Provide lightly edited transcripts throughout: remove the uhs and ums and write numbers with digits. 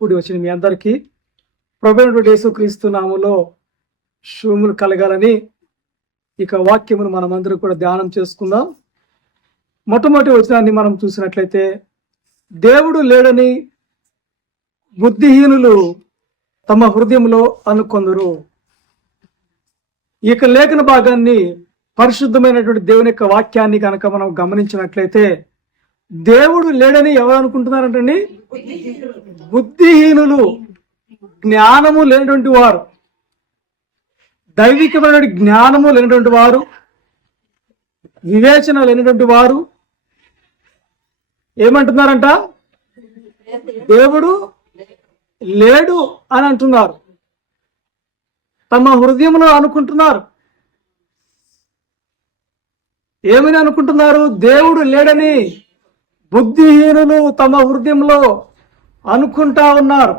కూడి వచ్చిన మీ అందరికీ ప్రభువైన యేసుక్రీస్తు నామములో శుభములు కలగాలని ఇక వాక్యమును మనమందరం కూడా ధ్యానం చేసుకుందాం. మొట్టమొదటి వచనాన్ని మనం చూసినట్లయితే, దేవుడు లేడని బుద్ధిహీనులు తమ హృదయంలో అనుకొందురు. ఇక లేఖన భాగాన్ని పరిశుద్ధమైనటువంటి దేవుని యొక్క వాక్యాన్ని కనుక మనం గమనించినట్లయితే, దేవుడు లేడని ఎవరు అనుకుంటున్నారంటండి? బుద్ధిహీనులు, జ్ఞానము లేనటువంటి వారు, దైవికమైన జ్ఞానము లేనటువంటి వారు, వివేచన లేనటువంటి వారు ఏమంటున్నారంట? దేవుడు లేడు అని అంటున్నారు. తమ హృదయంలో అనుకుంటున్నారు. ఏమని అనుకుంటున్నారు? దేవుడు లేడని బుద్ధిహీనులు తమ హృదయంలో అనుకుంటా ఉన్నారు.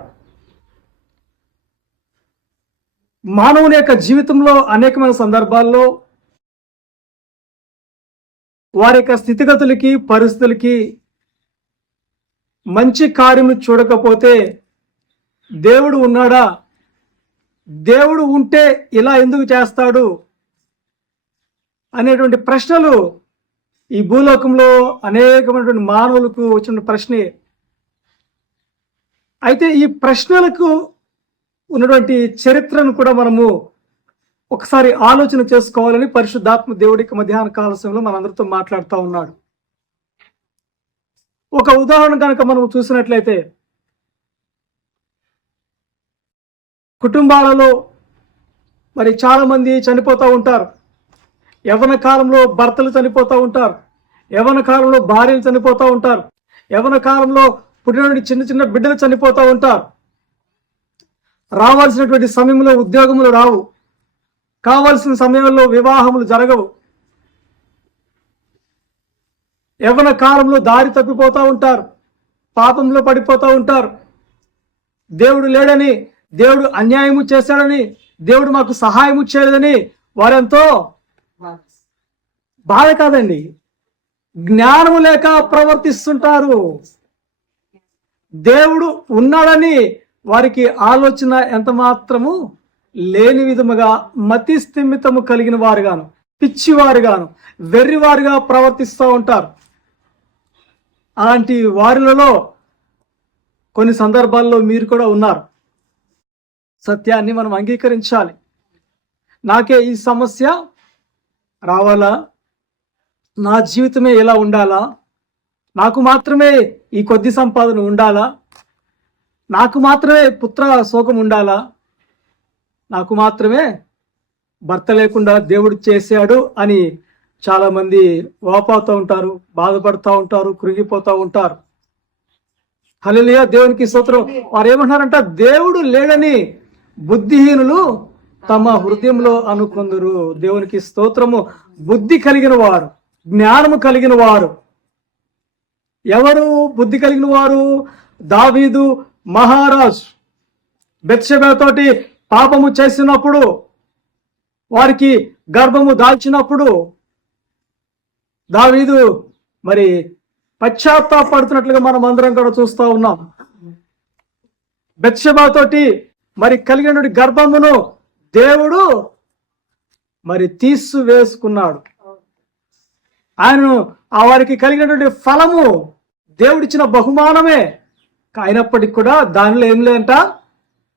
మానవుని యొక్క జీవితంలో అనేకమైన సందర్భాల్లో వారి యొక్క స్థితిగతులకి, పరిస్థితులకి మంచి కార్యము చూడకపోతే, దేవుడు ఉన్నాడా, దేవుడు ఉంటే ఇలా ఎందుకు చేస్తాడు అనేటువంటి ప్రశ్నలు ఈ భూలోకంలో అనేకమైనటువంటి మానవులకు వచ్చిన ప్రశ్నే. అయితే ఈ ప్రశ్నలకు ఉన్నటువంటి చరిత్రను కూడా మనము ఒకసారి ఆలోచన చేసుకోవాలని పరిశుద్ధాత్మ దేవుడికి మధ్యాహ్న కాల సమయంలో మనందరితో మాట్లాడుతూ ఉన్నాడు. ఒక ఉదాహరణ కనుక మనం చూసినట్లయితే, కుటుంబాలలో మరి చాలా మంది చనిపోతూ ఉంటారు. యవ్వన కాలంలో భర్తలు చనిపోతూ ఉంటారు, యవ్వన కాలంలో భార్యలు చనిపోతూ ఉంటారు, యవ్వన కాలంలో పుట్టినటువంటి చిన్న చిన్న బిడ్డలు చనిపోతూ ఉంటారు. రావాల్సినటువంటి సమయంలో ఉద్యోగములు రావు, కావాల్సిన సమయంలో వివాహములు జరగవు, యవ్వన కాలంలో దారి తప్పిపోతూ ఉంటారు, పాపంలో పడిపోతూ ఉంటారు. దేవుడు లేడని, దేవుడు అన్యాయము చేశాడని, దేవుడు మాకు సహాయము చేయలేదని వారెంతో బాధ కాదండి, జ్ఞానము లేక ప్రవర్తిస్తుంటారు. దేవుడు ఉన్నాడని వారికి ఆలోచన ఎంత మాత్రము లేని విధముగా మతి స్థిమితము కలిగిన వారుగాను, పిచ్చివారుగాను, వెర్రివారుగా ప్రవర్తిస్తూ ఉంటారు. అలాంటి వారిలో కొన్ని సందర్భాల్లో మీరు కూడా ఉన్నారు. సత్యాన్ని మనం అంగీకరించాలి. నాకే ఈ సమస్య రావాలా, నా జీవితమే ఎలా ఉండాలా, నాకు మాత్రమే ఈ కొద్ది సంపాదన ఉండాలా, నాకు మాత్రమే పుత్ర శోకం ఉండాలా, నాకు మాత్రమే భర్త లేకుండా దేవుడు చేశాడు అని చాలా మంది వాపోతూ ఉంటారు, బాధపడుతూ ఉంటారు, కృంగిపోతూ ఉంటారు. హల్లెలూయా, దేవునికి స్తోత్రం. వారు ఏమంటున్నారంట? దేవుడు లేడని బుద్ధిహీనులు తమ హృదయంలో అనుకుందరు. దేవునికి స్తోత్రము. బుద్ధి కలిగిన వారు, జ్ఞానము కలిగిన వారు ఎవరు? బుద్ధి కలిగిన వారు దావీదు మహారాజు బెత్షెబతోటి పాపము చేసినప్పుడు, వారికి గర్భము దాల్చినప్పుడు దావీదు మరి పశ్చాత్తాపడుతున్నట్లుగా మనం అందరం కూడా చూస్తూ ఉన్నాం. బెత్షెబతోటి మరి కలిగినటువంటి గర్భమును దేవుడు మరి తీసివేసుకున్నాడు. ఆయనను వారికి కలిగినటువంటి ఫలము దేవుడిచ్చిన బహుమానమే. అయినప్పటికీ కూడా దానిలో ఏం లేదంట?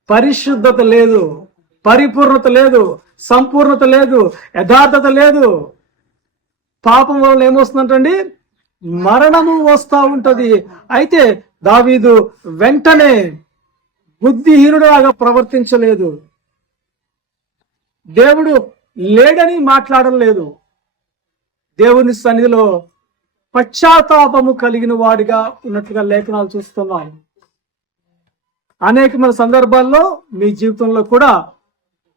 పరిశుద్ధత లేదు, పరిపూర్ణత లేదు, సంపూర్ణత లేదు, యథార్థత లేదు. పాపం వల్ల ఏమొస్తుందంటండి? మరణము వస్తూ ఉంటది. అయితే దావీదు వెంటనే బుద్ధిహీనుడుగా ప్రవర్తించలేదు. దేవుడు లేడని మాట్లాడడం లేదు. దేవుని సన్నిధిలో పశ్చాత్తాపము కలిగిన వాడిగా ఉన్నట్లుగా లేఖనాలు చూస్తున్నాం. అనేకమైన సందర్భాల్లో మీ జీవితంలో కూడా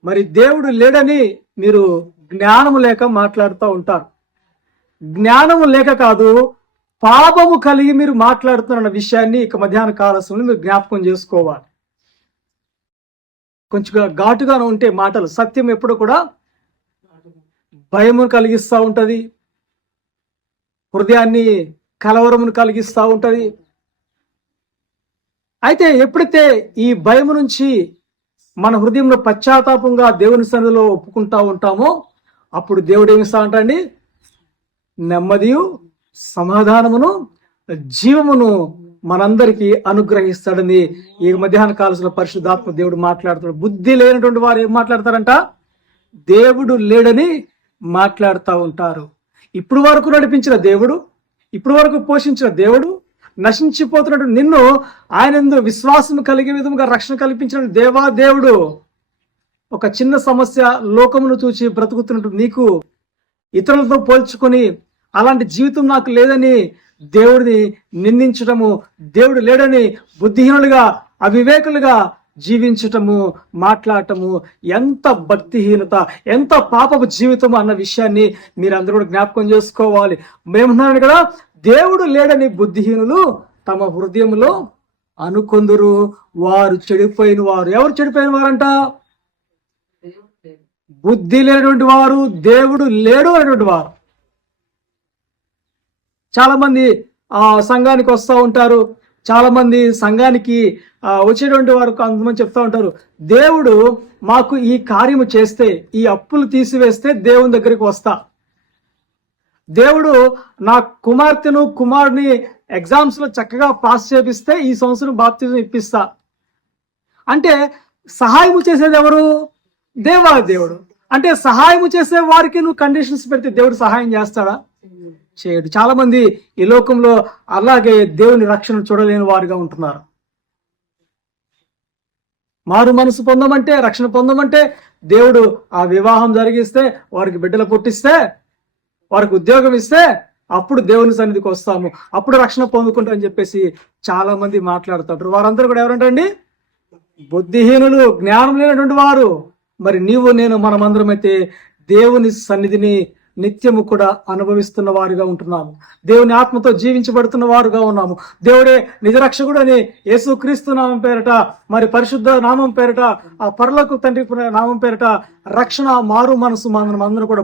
మరి దేవుడు లేడని మీరు జ్ఞానము లేక మాట్లాడుతూ ఉంటారు. జ్ఞానము లేక కాదు, పాపము కలిగి మీరు మాట్లాడుతున్న విషయాన్ని ఇక మధ్యాహ్న కాల సమయంలో మీరు జ్ఞాపకం చేసుకోవాలి. కొంచెం ఘాటుగానే ఉంటే మాటలు, సత్యం ఎప్పుడు కూడా భయము కలిగిస్తూ ఉంటది, హృదయాన్ని కలవరమును కలిగిస్తూ ఉంటది. అయితే ఎప్పుడైతే ఈ భయం నుంచి మన హృదయంలో పశ్చాత్తాపంగా దేవుని సన్నిధిలో ఒప్పుకుంటా ఉంటామో అప్పుడు దేవుడు ఏమిస్తా అంటండి, నెమ్మదియు సమాధానమును జీవమును మనందరికీ అనుగ్రహిస్తాడని ఈ మధ్యాహ్న కాలంలో పరిశుద్ధాత్మ దేవుడు మాట్లాడుతాడు. బుద్ధి లేనటువంటి వారు ఏం మాట్లాడతారంట, దేవుడు లేడని మాట్లాడుతూ ఉంటారు. ఇప్పుడు వరకు నడిపించిన దేవుడు, ఇప్పుడు వరకు పోషించిన దేవుడు, నశించిపోతున్నట్టు నిన్ను ఆయన విశ్వాసం కలిగే విధంగా రక్షణ కల్పించిన దేవుడు ఒక చిన్న సమస్య లోకమును చూసి బ్రతుకుతున్నట్టు నీకు ఇతరులతో పోల్చుకొని అలాంటి జీవితం నాకు లేదని దేవుడిని నిందించటము, దేవుడు లేడని బుద్ధిహీనులుగా అవివేకులుగా జీవించటము, మాట్లాడటము ఎంత భక్తిహీనత, ఎంత పాపపు జీవితం అన్న విషయాన్ని మీరందరూ కూడా జ్ఞాపకం చేసుకోవాలి. మేమున్నాను కదా, దేవుడు లేడని బుద్ధిహీనులు తమ హృదయంలో అనుకొందురు, వారు చెడిపోయిన వారు. ఎవరు చెడిపోయిన వారంట? బుద్ధి లేనటువంటి వారు, దేవుడు లేడు అనేటువంటి వారు. చాలా మంది సంఘానికి వస్తూ ఉంటారు, చాలా మంది సంఘానికి వచ్చేటువంటి వారు కొంతమంది చెప్తా ఉంటారు, దేవుడు మాకు ఈ కార్యము చేస్తే, ఈ అప్పులు తీసివేస్తే దేవుని దగ్గరికి వస్తా, దేవుడు నా కుమార్తెను కుమారుని ఎగ్జామ్స్ లో చక్కగా పాస్ చేపిస్తే ఈ సంవత్సరం బాప్తిజం ఇప్పిస్తా అంటే సహాయము చేసేది ఎవరు? దేవుడు. అంటే సహాయము చేసే వారికి నువ్వు కండిషన్స్ పెడితే దేవుడు సహాయం చేస్తాడా? చేయడు. చాలా మంది ఈ లోకంలో అలాగే దేవుని రక్షణ చూడలేని వారుగా ఉంటున్నారు. మారు మనసు పొందమంటే, రక్షణ పొందమంటే దేవుడు ఆ వివాహం జరిగిస్తే, వారికి బిడ్డలు పుట్టిస్తే, వారికి ఉద్యోగం ఇస్తే అప్పుడు దేవుని సన్నిధికి వస్తాము, అప్పుడు రక్షణ పొందుకుంటామని చెప్పేసి చాలా మంది మాట్లాడుతుంటారు. వారందరూ కూడా ఎవరంటండి? బుద్ధిహీనులు, జ్ఞానం లేనటువంటి వారు. మరి నీవు నేను మనమందరం అయితే దేవుని సన్నిధిని నిత్యము కూడా అనుభవిస్తున్న వారుగా ఉంటున్నాము, దేవుని ఆత్మతో జీవించబడుతున్న వారుగా ఉన్నాము. దేవుడే నిజరక్షకుడు అని యేసుక్రీస్తు నామం పేరట, మరి పరిశుద్ధ నామం పేరట, ఆ పరలోక తండ్రి నామం పేరట రక్షణ, మారు మనసు అందరం కూడా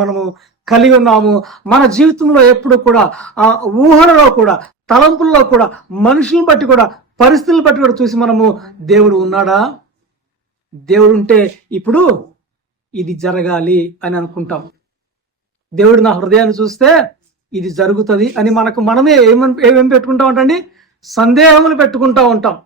మనము కలిగి ఉన్నాము. మన జీవితంలో ఎప్పుడు కూడా ఆ ఊహలలో కూడా, తలంపుల్లో కూడా, మనుషులను బట్టి కూడా, పరిస్థితులను బట్టి కూడా చూసి మనము దేవుడు ఉన్నాడా, దేవుడు ఉంటే ఇప్పుడు ఇది జరగాలి అని అనుకుంటాం. దేవుడు నా హృదయాన్ని చూస్తే ఇది జరుగుతుంది అని మనమే ఏమేమి పెట్టుకుంటా ఉంటాండి? సందేహములు పెట్టుకుంటా ఉంటాం.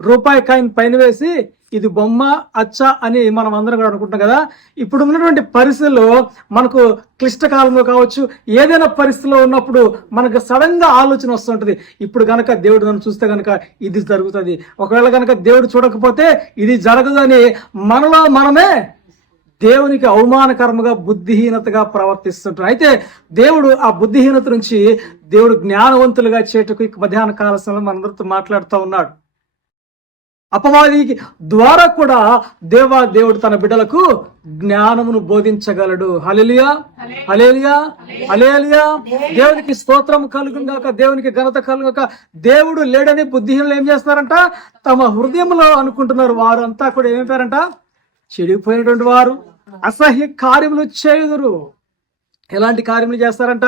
రూపాయి కాయిన్ పైన వేసి ఇది బొమ్మ అచ్చ అని మనం అందరం కూడా అనుకుంటాం కదా. ఇప్పుడు ఉన్నటువంటి పరిస్థితుల్లో మనకు క్లిష్టకాలంలో కావచ్చు, ఏదైనా పరిస్థితిలో ఉన్నప్పుడు మనకు సడన్ గా ఆలోచన వస్తుంటది, ఇప్పుడు గనక దేవుడు నన్ను చూస్తే గనక ఇది జరుగుతుంది, ఒకవేళ గనక దేవుడు చూడకపోతే ఇది జరగదని మనలో మనమే దేవునికి అవమానకరముగా బుద్ధిహీనతగా ప్రవర్తిస్తుంటారు. అయితే దేవుడు ఆ బుద్ధిహీనత నుంచి దేవుడు జ్ఞానవంతులుగా చేటుకు మధ్యాహ్న కాల సమయంలో మనందరితో మాట్లాడుతూ ఉన్నాడు. అపవాదికి ద్వారా కూడా దేవుడు తన బిడ్డలకు జ్ఞానమును బోధించగలడు. హల్లెలూయా, హల్లెలూయా, హల్లెలూయా. దేవునికి స్తోత్రం కలుగుగాక, దేవునికి ఘనత కలుగుగాక. దేవుడు లేడని బుద్ధిహీనులు ఏం చేస్తారంట? తమ హృదయంలో అనుకుంటున్నారు. వారంతా కూడా ఏమైపోయారంట? చెడిపోయినటువంటి వారు, అసహ్య కార్యములు చేయుదురు. ఎలాంటి కార్యములు చేస్తారంట?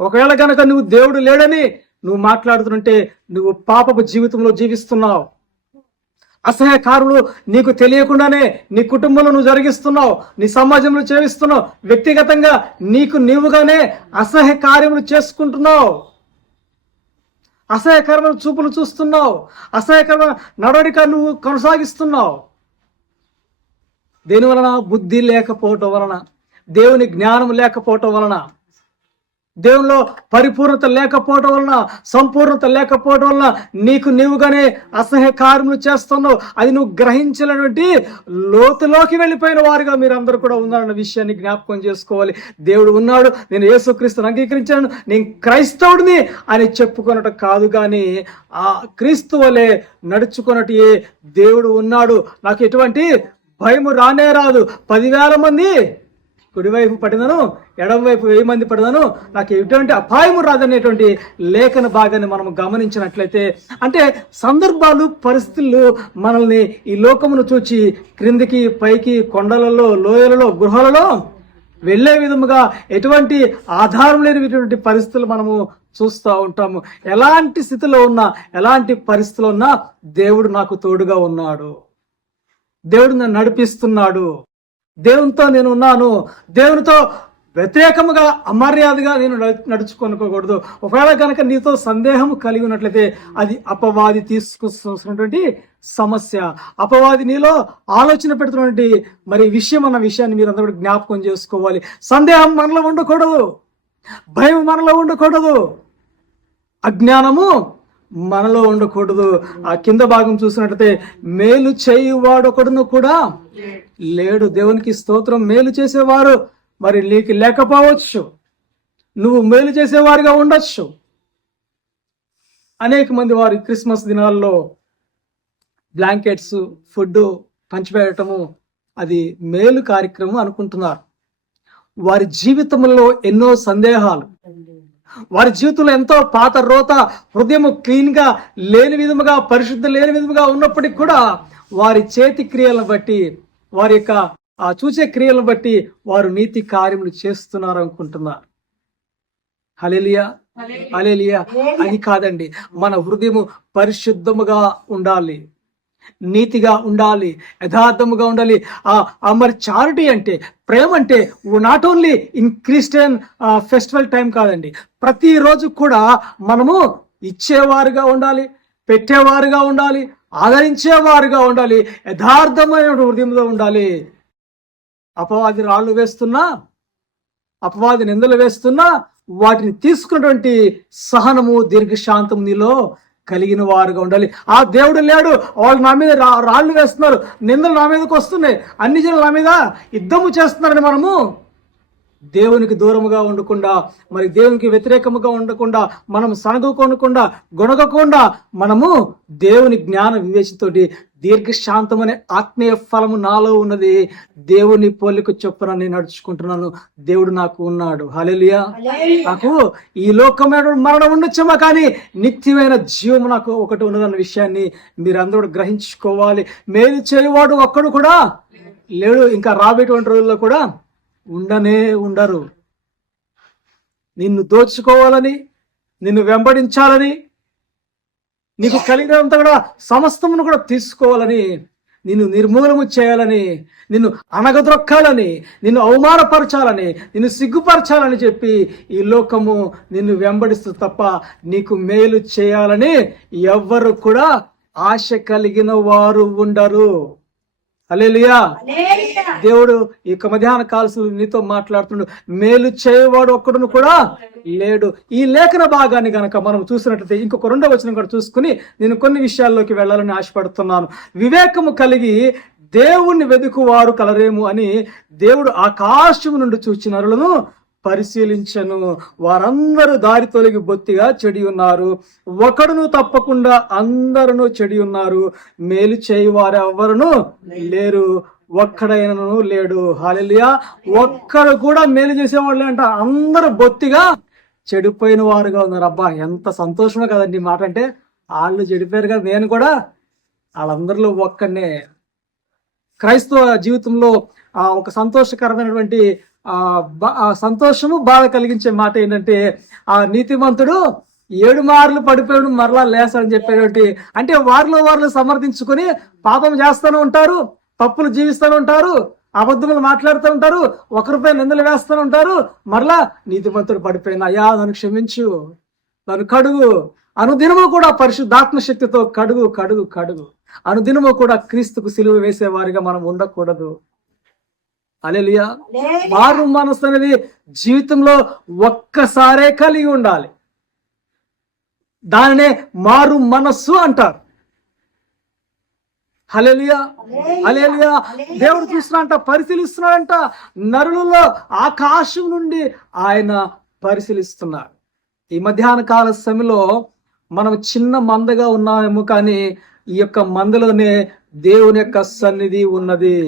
ఒకవేళ కనుక నువ్వు దేవుడు లేడని నువ్వు మాట్లాడుతుంటే నువ్వు పాపపు జీవితంలో జీవిస్తున్నావు. అసహ్య కార్యములు నీకు తెలియకుండానే నీ కుటుంబంలో నువ్వు జరిగిస్తున్నావు, నీ సమాజంలో చేయిస్తున్నావు, వ్యక్తిగతంగా నీవుగానే అసహ్య కార్యములు చేసుకుంటున్నావు, అసహ్యకరమైన చూపులు చూస్తున్నావు, అసహ్యకరమైన నడవడిక నువ్వు కొనసాగిస్తున్నావు. దేని వలన? బుద్ధి లేకపోవటం వలన, దేవుని జ్ఞానం లేకపోవటం వలన, దేవునిలో పరిపూర్ణత లేకపోవటం వలన, సంపూర్ణత లేకపోవటం వలన నీవుగానే అసహ్య కార్యములు చేస్తున్నావు. అది నువ్వు గ్రహించినటువంటి లోతులోకి వెళ్ళిపోయిన వారుగా మీరందరూ కూడా ఉన్నారన్న విషయాన్ని జ్ఞాపకం చేసుకోవాలి. దేవుడు ఉన్నాడు, నేను యేసుక్రీస్తుని అంగీకరించాను, నేను క్రైస్తవుడిని అని చెప్పుకున్నట్టు కాదు, కానీ ఆ క్రీస్తు వలె నడుచుకున్నట్టు దేవుడు ఉన్నాడు. నాకు ఎటువంటి భయము రానే రాదు. 10,000 మంది కుడివైపు పడినను, ఎడమవైపు 1000 మంది పడినను నాకు ఎటువంటి అపాయము రాదనేటువంటి లేఖన భాగాన్ని మనం గమనించినట్లయితే, అంటే సందర్భాలు, పరిస్థితులు మనల్ని ఈ లోకమును చూచి క్రిందికి పైకి, కొండలలో, లోయలలో, గుహలలో వెళ్లే విధముగా ఎటువంటి ఆధారం లేనిటువంటి పరిస్థితులు మనము చూస్తూ ఉంటాము. ఎలాంటి స్థితిలో ఉన్నా, ఎలాంటి పరిస్థితిలో ఉన్నా దేవుడు నాకు తోడుగా ఉన్నాడు, దేవుడు నన్ను నడిపిస్తున్నాడు, దేవునితో నేను ఉన్నాను, దేవునితో వ్యతిరేకముగా అమర్యాదగా నేను నడుచుకోనుకోకూడదు. ఒకవేళ కనుక నీతో సందేహం కలిగి ఉన్నట్లయితే అది అపవాది తీసుకొస్తున్నటువంటి సమస్య. అపవాది నీలో ఆలోచన పెడుతున్నటువంటి మరి విషయం అన్న విషయాన్ని మీరు అందరూ జ్ఞాపకం చేసుకోవాలి. సందేహం మనలో ఉండకూడదు, భయం మనలో ఉండకూడదు, అజ్ఞానము మనలో ఉండకూడదు. ఆ కింద భాగం చూసినట్లయితే మేలు చేయువాడొకడును కూడా లేడు. దేవునికి స్తోత్రం. మేలు చేసేవారు మరి నీకు లేకపోవచ్చు, నువ్వు మేలు చేసేవారిగా ఉండొచ్చు. అనేక మంది వారి క్రిస్మస్ దినాల్లో బ్లాంకెట్స్, ఫుడ్ పంచిపెట్టడము అది మేలు కార్యక్రమం అనుకుంటున్నారు. వారి జీవితంలో ఎన్నో సందేహాలు, వారి జీవితంలో ఎంతో పాత రోత, హృదయం క్లీన్ గా లేని విధముగా, పరిశుద్ధ లేని విధముగా ఉన్నప్పటికీ కూడా వారి చేతి క్రియలను బట్టి, వారి యొక్క ఆ చూసే క్రియలను బట్టి వారు నీతి కార్యములు చేస్తున్నారు అనుకుంటున్నారు. హల్లెలూయా, హల్లెలూయా. అది కాదండి. మన హృదయము పరిశుద్ధముగా ఉండాలి, నీతిగా ఉండాలి, యథార్థముగా ఉండాలి. మరి చారిటీ అంటే, ప్రేమ అంటే not only in Christian festival time కాదండి, ప్రతిరోజు కూడా మనము ఇచ్చేవారుగా ఉండాలి, పెట్టేవారుగా ఉండాలి, ఆదరించేవారుగా ఉండాలి, యథార్థమైన హృదయంలో ఉండాలి. అపవాది రాళ్ళు వేస్తున్నా, అపవాది నిందలు వేస్తున్నా వాటిని తీసుకున్నటువంటి సహనము, దీర్ఘశాంతం నీలో కలిగిన వారుగా ఉండాలి. ఆ దేవుడు లేడు, వాళ్ళు నా మీద రాళ్ళు వేస్తున్నారు, నిందలు నా మీదకి వస్తున్నాయి, అన్ని జనులు నా మీద యుద్ధము చేస్తున్నారని మనము దేవునికి దూరముగా ఉండకుండా, మరి దేవునికి వ్యతిరేకముగా ఉండకుండా, మనం సనగుకొనకుండా, గొనగకుండా మనము దేవుని జ్ఞాన వివేచతోటి దీర్ఘశాంతం అనే ఆత్మీయ ఫలము నాలో ఉన్నది, దేవుని పోలిక చొప్పున నేను నడుచుకుంటున్నాను, దేవుడు నాకు ఉన్నాడు. హల్లెలూయా. నాకు ఈ లోకమైన మరణం ఉండొచ్చేమో కానీ నిత్యమైన జీవము నాకు ఒకటి ఉన్నదన్న విషయాన్ని మీరందరూ గ్రహించుకోవాలి. మేలు చేయవాడు ఒక్కడు కూడా లేడు, ఇంకా రాబోయేటువంటి రోజుల్లో కూడా ఉండనే ఉండరు. నిన్ను దోచుకోవాలని, నిన్ను వెంబడించాలని, నీకు కలిగినంత కూడా సమస్తమును కూడా తీసుకోవాలని, నిన్ను నిర్మూలము చేయాలని, నిన్ను అనగదొక్కాలని, నిన్ను అవమానపరచాలని, నిన్ను సిగ్గుపరచాలని చెప్పి ఈ లోకము నిన్ను వెంబడిస్తూ తప్ప నీకు మేలు చేయాలని ఎవ్వరు కూడా ఆశ కలిగిన వారు ఉండరు. హల్లెలూయా. దేవుడు ఈ మధ్యాహ్న కాల్సులు నీతో మాట్లాడుతున్నాడు. మేలు చేయవాడు ఒక్కడును కూడా లేడు. ఈ లేఖన భాగాన్ని గనక మనం చూసినట్లయితే ఇంకొక 2వ వచనం కూడా చూసుకుని నేను కొన్ని విషయాల్లోకి వెళ్ళాలని ఆశపడుతున్నాను. వివేకము కలిగి దేవుణ్ణి వెదుకువారు కలరేమో అని దేవుడు ఆకాశము నుండి చూచిన నరులను పరిశీలించను. వారందరూ దారి తొలగి బొత్తిగా చెడి ఉన్నారు, ఒకడును తప్పకుండా అందరూ చెడి ఉన్నారు. మేలు చేయువారు ఎవ్వరును లేరు, ఒక్కడైనను లేడు. హల్లెలూయా. ఒక్కడు కూడా మేలు చేసేవాళ్ళు అంట, అందరూ బొత్తిగా చెడిపోయిన వారుగా ఉన్నారు. అబ్బా, ఎంత సంతోషమే కదండి ఈ మాట. అంటే వాళ్ళు చెడిపోయారు కదా, నేను కూడా వాళ్ళందరిలో ఒక్కనే. క్రైస్తవ జీవితంలో ఒక సంతోషకరమైనటువంటి సంతోషము, బాధ కలిగించే మాట ఏంటంటే, ఆ నీతిమంతుడు 7 మార్లు పడిపోయాడు మరలా లేసాడని చెప్పేటువంటి, అంటే వారిలో సమర్థించుకొని పాపం చేస్తూనే ఉంటారు, తప్పులు జీవిస్తూనే ఉంటారు, అబద్ధములు మాట్లాడుతూ ఉంటారు, ఒకరిపై నిందలు వేస్తూ ఉంటారు. మరలా నీతిమంతుడు పడిపోయిన, అయ్యా నన్ను క్షమించు, నన్ను కడుగు, అనుదినము కూడా పరిశుద్ధాత్మ శక్తితో కడుగు కడుగు కడుగు. అనుదినము కూడా క్రీస్తుకు సిలువ వేసేవారిగా మనం ఉండకూడదు. హల్లెలూయా. మారు మనస్సు అనేది జీవితంలో ఒక్కసారే కలిగి ఉండాలి. దానినే మారు మనస్సు అంటారు. హల్లెలూయా, హల్లెలూయా. దేవుడు చూస్తున్నాడంట, పరిశీలిస్తున్నాడంట. నరులలో ఆకాశం నుండి ఆయన పరిశీలిస్తున్నాడు. ఈ మధ్యాహ్న కాల సమయంలో మనం చిన్న మందగా ఉన్నామేమో, కానీ ఈ యొక్క మందలోనే దేవుని యొక్క సన్నిధి ఉన్నది.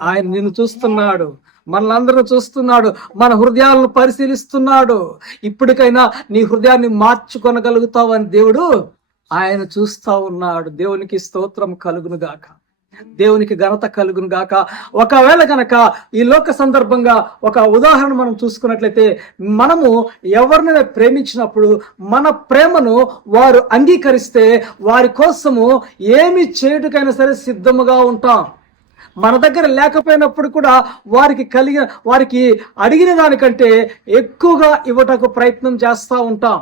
ఆయన నిన్ను చూస్తున్నాడు, మనలందరూ చూస్తున్నాడు, మన హృదయాలను పరిశీలిస్తున్నాడు. ఇప్పటికైనా నీ హృదయాన్ని మార్చుకొనగలుగుతావని దేవుడు ఆయన చూస్తా ఉన్నాడు. దేవునికి స్తోత్రం కలుగును గాక. దేవునికి ఘనత కలుగును గాక. ఒకవేళ కనుక ఈ లోక సందర్భంగా ఒక ఉదాహరణ మనం చూసుకున్నట్లయితే, మనము ఎవరినైనా ప్రేమించినప్పుడు మన ప్రేమను వారు అంగీకరిస్తే వారి కోసము ఏమి చేయుటకైనా సరే సిద్ధముగా ఉంటాం. మన దగ్గర లేకపోయినప్పుడు కూడా వారికి అడిగిన దానికంటే ఎక్కువగా ఇవ్వటకు ప్రయత్నం చేస్తూ ఉంటాం.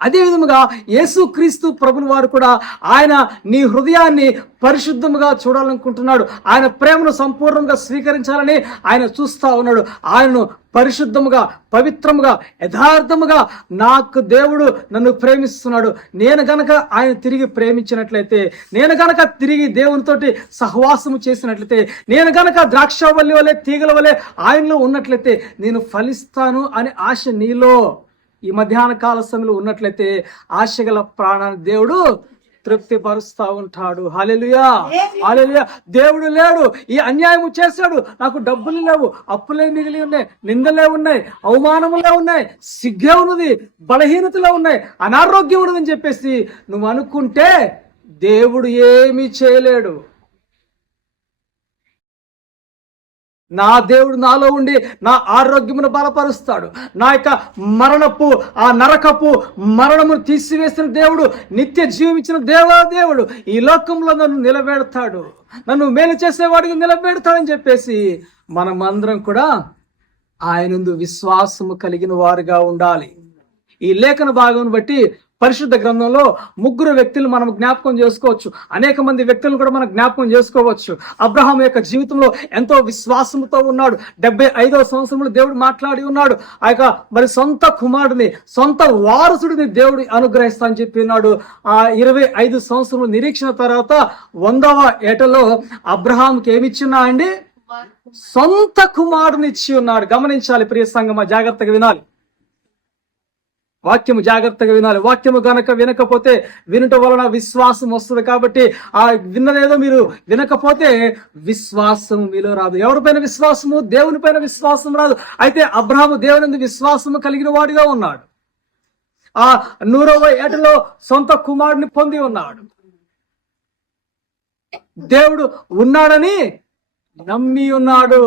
అదే విధముగా యేసుక్రీస్తు ప్రభుని వారు కూడా ఆయన నీ హృదయాన్ని పరిశుద్ధముగా చూడాలనుకుంటున్నాడు. ఆయన ప్రేమను సంపూర్ణంగా స్వీకరించాలని ఆయన చూస్తా ఉన్నాడు. ఆయనను పరిశుద్ధముగా, పవిత్రముగా, యథార్థముగా నాకు దేవుడు నన్ను ప్రేమిస్తున్నాడు. నేను గనక ఆయన తిరిగి ప్రేమించినట్లయితే, నేను గనక తిరిగి దేవునితోటి సహవాసము చేసినట్లయితే, నేను గనక ద్రాక్షవల్లి వలె, తీగల వలె ఆయనలో ఉన్నట్లయితే నేను ఫలిస్తాను అనే ఆశ నీలో ఈ మధ్యాహ్న కాల సమయంలో ఉన్నట్లయితే ఆశగల ప్రాణాన్ని దేవుడు తృప్తిపరుస్తా ఉంటాడు. హల్లెలూయా, హల్లెలూయా. దేవుడు లేడు, ఈ అన్యాయము చేశాడు, నాకు డబ్బులు లేవు, అప్పులే మిగిలి ఉన్నాయి, నిందలే ఉన్నాయి, అవమానములే ఉన్నాయి, సిగ్గే ఉన్నది, బలహీనతలే ఉన్నాయి, అనారోగ్యం ఉన్నదని చెప్పేసి నువ్వు అనుకుంటే దేవుడు ఏమీ చేయలేడు. నా దేవుడు నాలో ఉండి నా ఆరోగ్యమును బలపరుస్తాడు. నా యొక్క ఆ నరకపు మరణమును తీసివేసిన దేవుడు, నిత్య జీవం ఇచ్చిన దేవుడు ఈ లోకంలో నన్ను నిలబెడతాడు, నన్ను మేలు చేసేవాడికి నిలబెడతాడని చెప్పేసి మనమందరం కూడా ఆయనందు విశ్వాసము కలిగిన వారుగా ఉండాలి. ఈ లేఖన భాగం బట్టి పరిశుద్ధ గ్రంథంలో 3 వ్యక్తులు మనం జ్ఞాపకం చేసుకోవచ్చు. అనేక మంది వ్యక్తులను కూడా మనం జ్ఞాపకం చేసుకోవచ్చు. అబ్రహాం యొక్క జీవితంలో ఎంతో విశ్వాసంతో ఉన్నాడు. 75వ సంవత్సరంలో దేవుడు మాట్లాడి ఉన్నాడు. ఆ యొక్క మరి సొంత కుమారుడిని, సొంత వారసుడిని దేవుడు అనుగ్రహిస్తా అని చెప్పి ఉన్నాడు. ఆ 25 సంవత్సరముల నిరీక్షణ తర్వాత 100వ ఏటలో అబ్రహాంకి ఏమిచ్చినా అండి? సొంత కుమారుని ఇచ్చి ఉన్నాడు. గమనించాలి ప్రియ సంగమా, జాగ్రత్తగా వినాలి. వాక్యము జాగ్రత్తగా వినాలి. వాక్యము గనక వినకపోతే వినుట వలన విశ్వాసం వస్తుంది. కాబట్టి ఆ విన్నదేదో మీరు వినకపోతే విశ్వాసము మీలో రాదు. ఎవరిపైన విశ్వాసము? దేవుని పైన విశ్వాసం రాదు. అయితే అబ్రహాము దేవుని విశ్వాసము కలిగిన వాడిగా ఉన్నాడు. ఆ 100వ ఏటలో సొంత కుమారుడిని పొంది ఉన్నాడు. దేవుడు ఉన్నాడని నమ్మి ఉన్నాడు.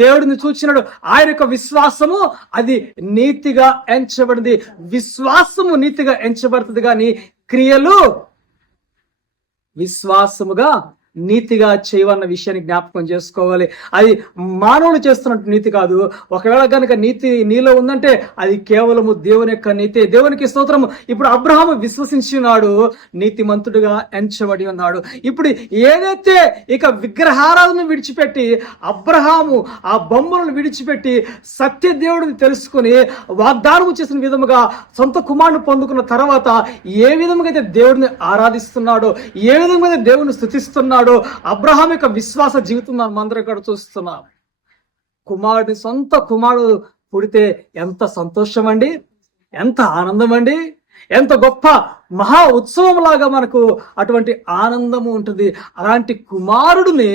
దేవుడిని చూచినాడు. ఆయన యొక్క విశ్వాసము అది నీతిగా ఎంచబడింది. విశ్వాసము నీతిగా ఎంచబడుతుంది, కానీ క్రియలు విశ్వాసముగా నీతిగా చేయవన్న విషయాన్ని జ్ఞాపకం చేసుకోవాలి. అది మానవులు చేస్తున్నట్టు నీతి కాదు. ఒకవేళ కనుక నీతి నీలో ఉందంటే అది కేవలము దేవుని యొక్క నీతి. దేవునికి స్తోత్రము. ఇప్పుడు అబ్రహాము విశ్వసించినాడు, నీతిమంతుడిగా ఎంచబడి ఉన్నాడు. ఇప్పుడు ఏదైతే ఇక విగ్రహారాధన విడిచిపెట్టి అబ్రహాము ఆ బొమ్మలను విడిచిపెట్టి సత్య దేవుడిని తెలుసుకుని వాగ్దానం చేసిన విధముగా సొంత కుమారుని పొందుకున్న తర్వాత ఏ విధంగా అయితే దేవుడిని ఆరాధిస్తున్నాడో, ఏ విధంగా అయితే దేవుడిని స్తుతిస్తున్నాడో, అబ్రహాం యొక్క విశ్వాస జీవితం మనం అందరం కూడా చూస్తున్నాం. సొంత కుమారుడు పుడితే ఎంత సంతోషం అండి, ఎంత ఆనందం అండి, ఎంత గొప్ప మహా ఉత్సవం లాగా మనకు అటువంటి ఆనందము ఉంటుంది. అలాంటి కుమారుడిని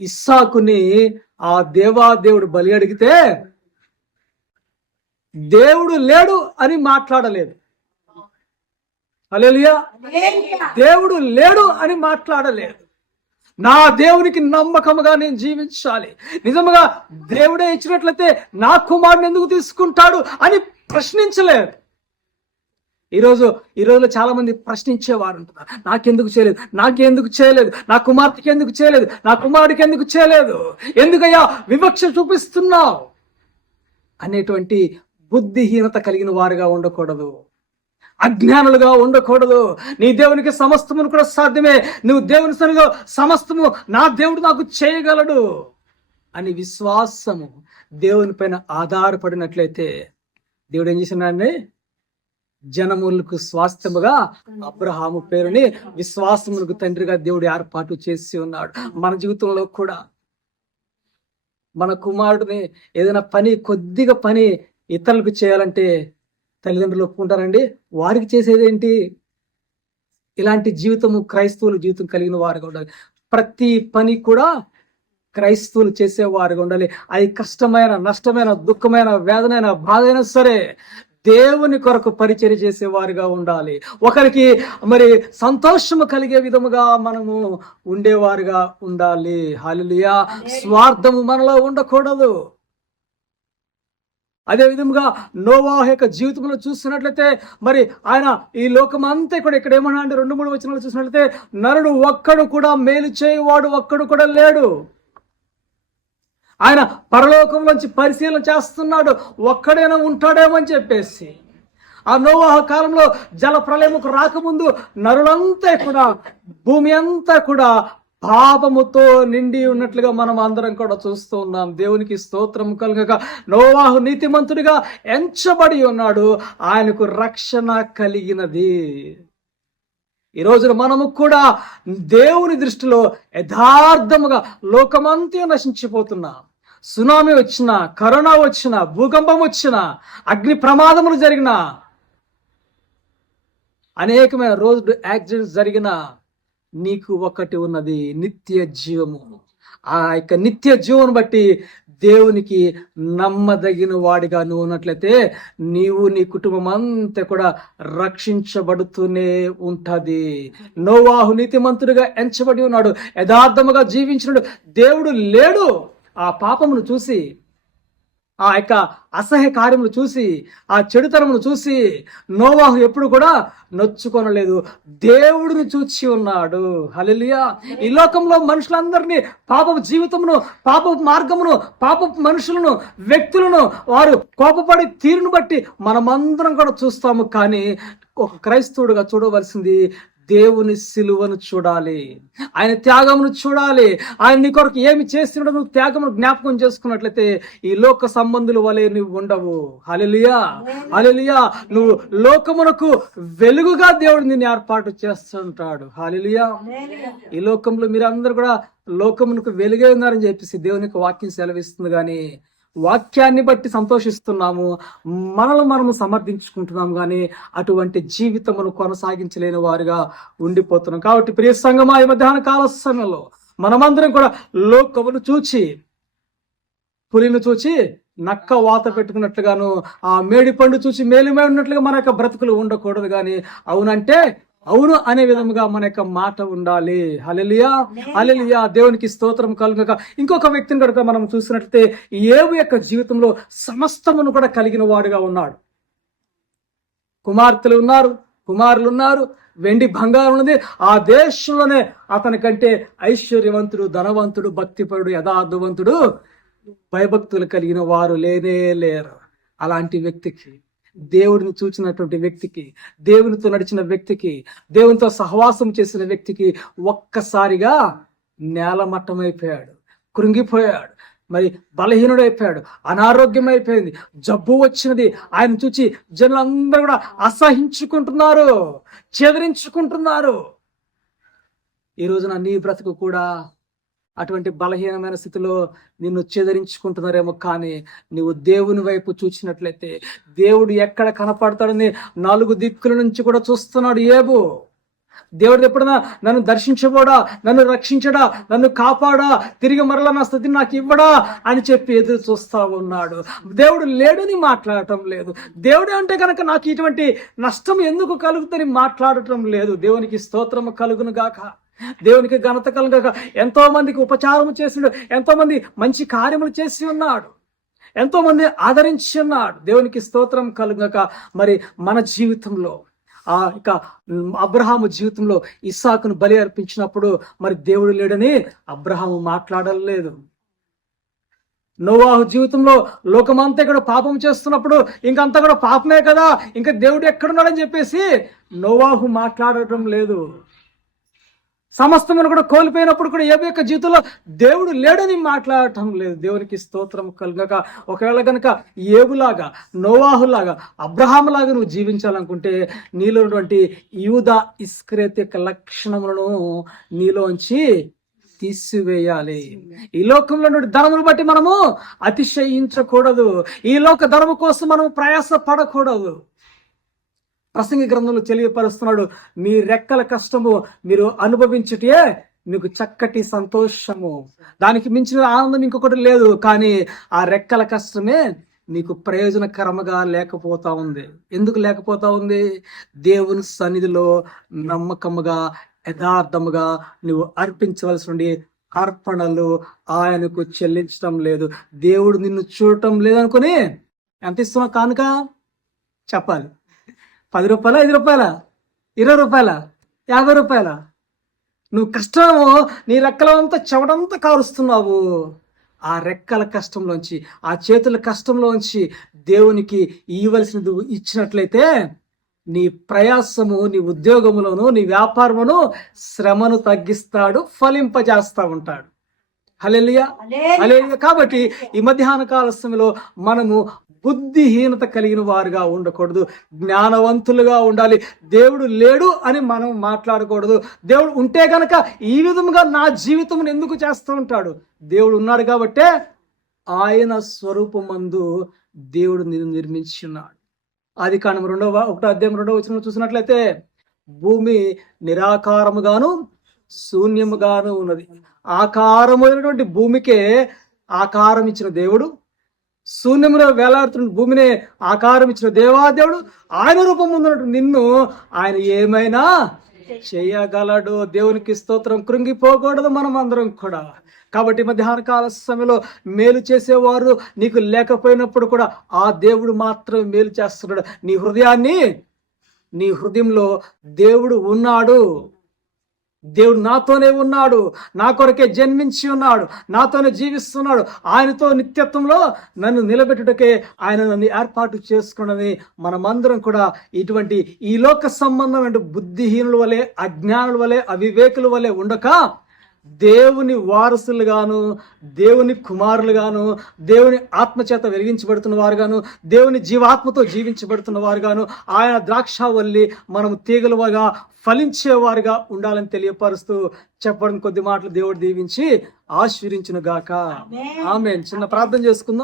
ఇస్సాకుని ఆ దేవాదేవుడు బలి అడిగితే దేవుడు లేడు అని మాట్లాడలేదు. హల్లెలూయా. దేవుడు లేడు అని మాట్లాడలేదు. నా దేవునికి నమ్మకముగా నేను జీవించాలి, నిజముగా దేవుడే ఇచ్చినట్లయితే నా కుమారుని ఎందుకు తీసుకుంటాడు అని ప్రశ్నించలేదు. ఈ రోజులో చాలా మంది ప్రశ్నించేవారు ఉంటున్నారు. నాకెందుకు చేయలేదు, నా కుమార్తెకి ఎందుకు చేయలేదు, నా కుమారుడికి ఎందుకు చేయలేదు, ఎందుకయ్యా వివక్ష చూపిస్తున్నావు అనేటువంటి బుద్ధిహీనత కలిగిన వారుగా ఉండకూడదు, అజ్ఞానులుగా ఉండకూడదు. నీ దేవునికి సమస్తమును కూడా సాధ్యమే. నువ్వు దేవుని సన్నిధిలో సమస్తము నా దేవుడు నాకు చేయగలడు అని విశ్వాసము దేవుని పైన ఆధారపడినట్లయితే దేవుడు ఏం చేసినాడని జనములకు స్వాస్థ్యముగా అబ్రహాము పేరుని విశ్వాసములకు తండ్రిగా దేవుడు ఏర్పాటు చేసి ఉన్నాడు. మన జీవితంలో కూడా మన కుమారుడిని ఏదైనా కొద్దిగా పని ఇతరులకు చేయాలంటే తల్లిదండ్రులు ఒప్పుకుంటారండి? వారికి చేసేదేంటి? ఇలాంటి జీవితము క్రైస్తవుల జీవితం కలిగిన వారుగా ఉండాలి. ప్రతి పని కూడా క్రైస్తవులు చేసేవారుగా ఉండాలి. అది కష్టమైన, నష్టమైన, దుఃఖమైన, వేదనైన, బాధ అయినా సరే దేవుని కొరకు పరిచర్య చేసేవారుగా ఉండాలి. ఒకరికి మరి సంతోషము కలిగే విధముగా మనము ఉండేవారుగా ఉండాలి. హల్లెలూయా. స్వార్థము మనలో ఉండకూడదు. అదే విధముగా నోవాహు యొక్క జీవితంలో చూస్తున్నట్లయితే మరి ఆయన ఈ లోకం అంతా కూడా ఇక్కడ ఏమన్నా అంటే 2-3 వచనాలు చూసినట్లయితే నరుడు ఒక్కడు కూడా మేలు చేయువాడు ఒక్కడు కూడా లేడు. ఆయన పరలోకంలోంచి పరిశీలన చేస్తున్నాడు, ఒక్కడైనా ఉంటాడేమో అని చెప్పేసి. ఆ నోవాహు కాలంలో జల ప్రళయముకు రాకముందు నరులంతా కూడా, భూమి అంతా కూడా పాపముతో నిండి ఉన్నట్లుగా మనం అందరం కూడా చూస్తూ ఉన్నాం. దేవునికి స్తోత్రం కలుగక నోవాహు నీతిమంతుడిగా ఎంచబడి ఉన్నాడు, ఆయనకు రక్షణ కలిగినది. ఈ రోజున మనము కూడా దేవుని దృష్టిలో యథార్థముగా లోకమంతా నశించిపోతున్నాం. సునామీ వచ్చినా, కరోనా వచ్చినా, భూకంపం వచ్చినా, అగ్ని ప్రమాదములు జరిగినా, అనేకమైన రోడ్డు యాక్సిడెంట్స్ జరిగిన నీకు ఒకటి ఉన్నది, నిత్య జీవము. ఆ యొక్క నిత్య జీవను బట్టి దేవునికి నమ్మదగిన వాడిగా నువ్వు ఉన్నట్లయితే నీవు నీ కుటుంబం అంతా కూడా రక్షించబడుతూనే ఉంటది. నోవాహు నీతిమంతుడిగా ఎంచబడి ఉన్నాడు, యథార్థముగా జీవించినాడు. దేవుడు లేడు. ఆ పాపమును చూసి, ఆ యొక్క అసహ్య కార్యములు చూసి, ఆ చెడుతనమును చూసి నోవాహు ఎప్పుడు కూడా నొచ్చుకొనలేదు, దేవుడిని చూచి ఉన్నాడు. హల్లెలూయా. ఈ లోకంలో మనుషులందరినీ పాపపు జీవితమును, పాపపు మార్గమును, పాపపు మనుషులను, వ్యక్తులను వారు కోపపడి తీరును బట్టి మనమందరం కూడా చూస్తాము. కానీ ఒక క్రైస్తవుడుగా చూడవలసింది దేవుని సిలువను చూడాలి, ఆయన త్యాగమును చూడాలి. ఆయన నీ కొరకు ఏమి చేస్తున్నాడో నువ్వు త్యాగమును జ్ఞాపకం చేసుకున్నట్లయితే ఈ లోక సంబంధుల వలె నువ్వు ఉండవు. హల్లెలూయా, హల్లెలూయా. నువ్వు లోకమునకు వెలుగుగా దేవుడు నిన్ను ఏర్పాటు చేస్తుంటాడు. హల్లెలూయా. ఈ లోకంలో మీరందరూ కూడా లోకమునకు వెలుగే ఉన్నారని చెప్పేసి దేవుని యొక్క వాక్యం సెలవిస్తుంది. కానీ వాక్యాన్ని బట్టి సంతోషిస్తున్నాము, మనల్ని మనము సమర్థించుకుంటున్నాము, కానీ అటువంటి జీవితమును కొనసాగించలేని వారుగా ఉండిపోతున్నాం. కాబట్టి ప్రియ సంగమా, ఈ మధ్యాహ్న కాల సమయంలో మనమందరం కూడా లోకమును చూచి, పులిని చూచి నక్క వాత పెట్టుకున్నట్లుగాను, ఆ మేడి పండు చూసి మేలుమే ఉన్నట్లుగా మన యొక్క బ్రతుకులు ఉండకూడదు. కానీ అవునంటే అవును అనే విధముగా మన యొక్క మాట ఉండాలి. హల్లెలూయా, హల్లెలూయా. దేవునికి స్తోత్రం కలుగక ఇంకొక వ్యక్తిని కనుక మనం చూసినట్లయితే యోబు యొక్క జీవితంలో సమస్తమును కూడా కలిగిన వాడుగా ఉన్నాడు. కుమార్తెలు ఉన్నారు, కుమారులు ఉన్నారు, వెండి బంగారం ఉన్నది. ఆ దేశంలోనే అతని కంటే ఐశ్వర్యవంతుడు, ధనవంతుడు, భక్తిపరుడు, యథార్థవంతుడు, భయభక్తులు కలిగిన వారు లేనే లేరు. అలాంటి వ్యక్తికి, దేవుడిని చూచినటువంటి వ్యక్తికి, దేవునితో నడిచిన వ్యక్తికి, దేవునితో సహవాసం చేసిన వ్యక్తికి ఒక్కసారిగా నేలమట్టమైపోయాడు, కృంగిపోయాడు, మరి బలహీనుడైపోయాడు, అనారోగ్యం అయిపోయింది, జబ్బు వచ్చినది. ఆయన చూచి జనులందరూ కూడా అసహించుకుంటున్నారు, చెదరించుకుంటున్నారు. ఈ రోజున నీ బ్రతుకు కూడా అటువంటి బలహీనమైన స్థితిలో నిన్ను చెదరించుకుంటున్నారేమో. కానీ నువ్వు దేవుని వైపు చూసినట్లయితే దేవుడు ఎక్కడ కనపడతాడని 4 దిక్కుల నుంచి కూడా చూస్తున్నాడు యోబు. దేవుడు ఎప్పుడన్నా నన్ను దర్శించబోడా, నన్ను రక్షించడా, నన్ను కాపాడా, తిరిగి మరలా నా స్థితిని నాకు ఇవ్వడా అని చెప్పి ఎదురు చూస్తా ఉన్నాడు. దేవుడు లేడని మాట్లాడటం లేదు. దేవుడు అంటే కనుక నాకు ఇటువంటి నష్టం ఎందుకు కలుగుతుందని మాట్లాడటం లేదు. దేవునికి స్తోత్రం కలుగును గాక, దేవునికి ఘనత కలుగక. ఎంతో మందికి ఉపచారము చేసినాడు, ఎంతో మంది మంచి కార్యములు చేసి ఉన్నాడు, ఎంతో మంది ఆదరించి ఉన్నాడు. దేవునికి స్తోత్రం కలుగక. మరి మన జీవితంలో ఆ ఇక అబ్రహాము జీవితంలో ఇస్సాకును బలి అర్పించినప్పుడు మరి దేవుడు లేడని అబ్రహాము మాట్లాడలేదు. నోవాహు జీవితంలో లోకమంతా కూడా పాపం చేస్తున్నప్పుడు ఇంకంతా కూడా పాపమే కదా, ఇంకా దేవుడు ఎక్కడున్నాడని చెప్పేసి నోవాహు మాట్లాడటం లేదు. సమస్తమును కూడా కోల్పోయినప్పుడు కూడా యోబు యొక్క జీవితంలో దేవుడు లేడని మాట్లాడటం లేదు. దేవునికి స్తోత్రం కలుగక. ఒకవేళ కనుక యోబులాగా, నోవాహులాగా, అబ్రహాములాగా నువ్వు జీవించాలనుకుంటే నీలో ఉన్నటువంటి యూదా ఇస్కరియోతు యొక్క లక్షణములను నీలోంచి తీసివేయాలి. ఈ లోకంలో నుండి ధనమును బట్టి మనము అతిశయించకూడదు. ఈ లోక ధనము కోసం మనం ప్రయాస పడకూడదు. ప్రసంగి గ్రంథంలో తెలియపరుస్తున్నాడు, మీ రెక్కల కష్టము మీరు అనుభవించుటే మీకు చక్కటి సంతోషము, దానికి మించిన ఆనందం ఇంకొకటి లేదు. కానీ ఆ రెక్కల కష్టమే నీకు ప్రయోజనకరముగా లేకపోతా ఉంది. ఎందుకు లేకపోతా ఉంది? దేవుని సన్నిధిలో నమ్మకముగా యథార్థముగా నువ్వు అర్పించవలసిన అర్పణలు ఆయనకు చెల్లించడం లేదు. దేవుడు నిన్ను చూడటం లేదనుకుని ఎంత ఇస్తున్నావు కానుక? చెప్పాలి. 10 రూపాయల, 5 రూపాయల, 20 రూపాయల, 50 రూపాయల? నువ్వు కష్టము, నీ రెక్కలంతా చెమటంతా కారుస్తున్నావు. ఆ రెక్కల కష్టంలోంచి, ఆ చేతుల కష్టంలోంచి దేవునికి ఇవ్వవలసినది ఇచ్చినట్లయితే నీ ప్రయాసము, నీ ఉద్యోగములను, నీ వ్యాపారమును, శ్రమను తగ్గిస్తాడు, ఫలింపజేస్తా ఉంటాడు. హల్లెలూయా, హల్లెలూయా. కాబట్టి ఈ మధ్యాహ్న కాల సమయంలో మనము బుద్ధిహీనత కలిగిన వారుగా ఉండకూడదు, జ్ఞానవంతులుగా ఉండాలి. దేవుడు లేడు అని మనం మాట్లాడకూడదు. దేవుడు ఉంటే గనక ఈ విధముగా నా జీవితం ఎందుకు చేస్తూ ఉంటాడు? దేవుడు ఉన్నాడు కాబట్టే ఆయన స్వరూపమందు దేవుడు నిన్ను నిర్మించి ఉన్నాడు. ఆదికాండం 1వ అధ్యాయం 2వ వచనం చూసినట్లయితే భూమి నిరాకారముగాను శూన్యముగాను ఉన్నది. ఆకారమైనటువంటి భూమికే ఆకారం ఇచ్చిన దేవుడు, శూన్యములో వేలాడుతున్న భూమినే ఆకారం ఇచ్చిన దేవాదేవుడు, ఆయన రూపం ఉన్నట్టు నిన్ను ఆయన ఏమైనా చేయగలడు. దేవునికి స్తోత్రం. కృంగిపోకూడదు మనం అందరం కూడా. కాబట్టి మధ్యాహ్న కాల సమయంలో మేలు చేసేవారు నీకు లేకపోయినప్పుడు కూడా ఆ దేవుడు మాత్రమే మేలు చేస్తున్నాడు. నీ హృదయంలో దేవుడు ఉన్నాడు. దేవుడు నాతోనే ఉన్నాడు, నా కొరకే జన్మించి ఉన్నాడు, నాతోనే జీవిస్తున్నాడు. ఆయనతో నిత్యత్వంలో నన్ను నిలబెట్టుటకే ఆయన నన్ను ఏర్పాటు చేసుకున్నది. మనమందరం కూడా ఇటువంటి ఈ లోక సంబంధమైన బుద్ధిహీనుల వలె, అజ్ఞానుల వలె, అవివేకుల వలె ఉండక దేవుని వారసులుగాను, దేవుని కుమారులుగాను, దేవుని ఆత్మచేత వెలిగించబడుతున్న వారుగాను, దేవుని జీవాత్మతో జీవించబడుతున్న వారుగాను, ఆయన ద్రాక్షావల్లి మనము తీగలుగా ఫలించేవారుగా ఉండాలని తెలియపరుస్తూ చెప్పడం కొద్ది మాటలు దేవుడు దీవించి ఆశీర్వదించును గాక. ఆమేన్. చిన్న ప్రార్థన చేసుకుందాం.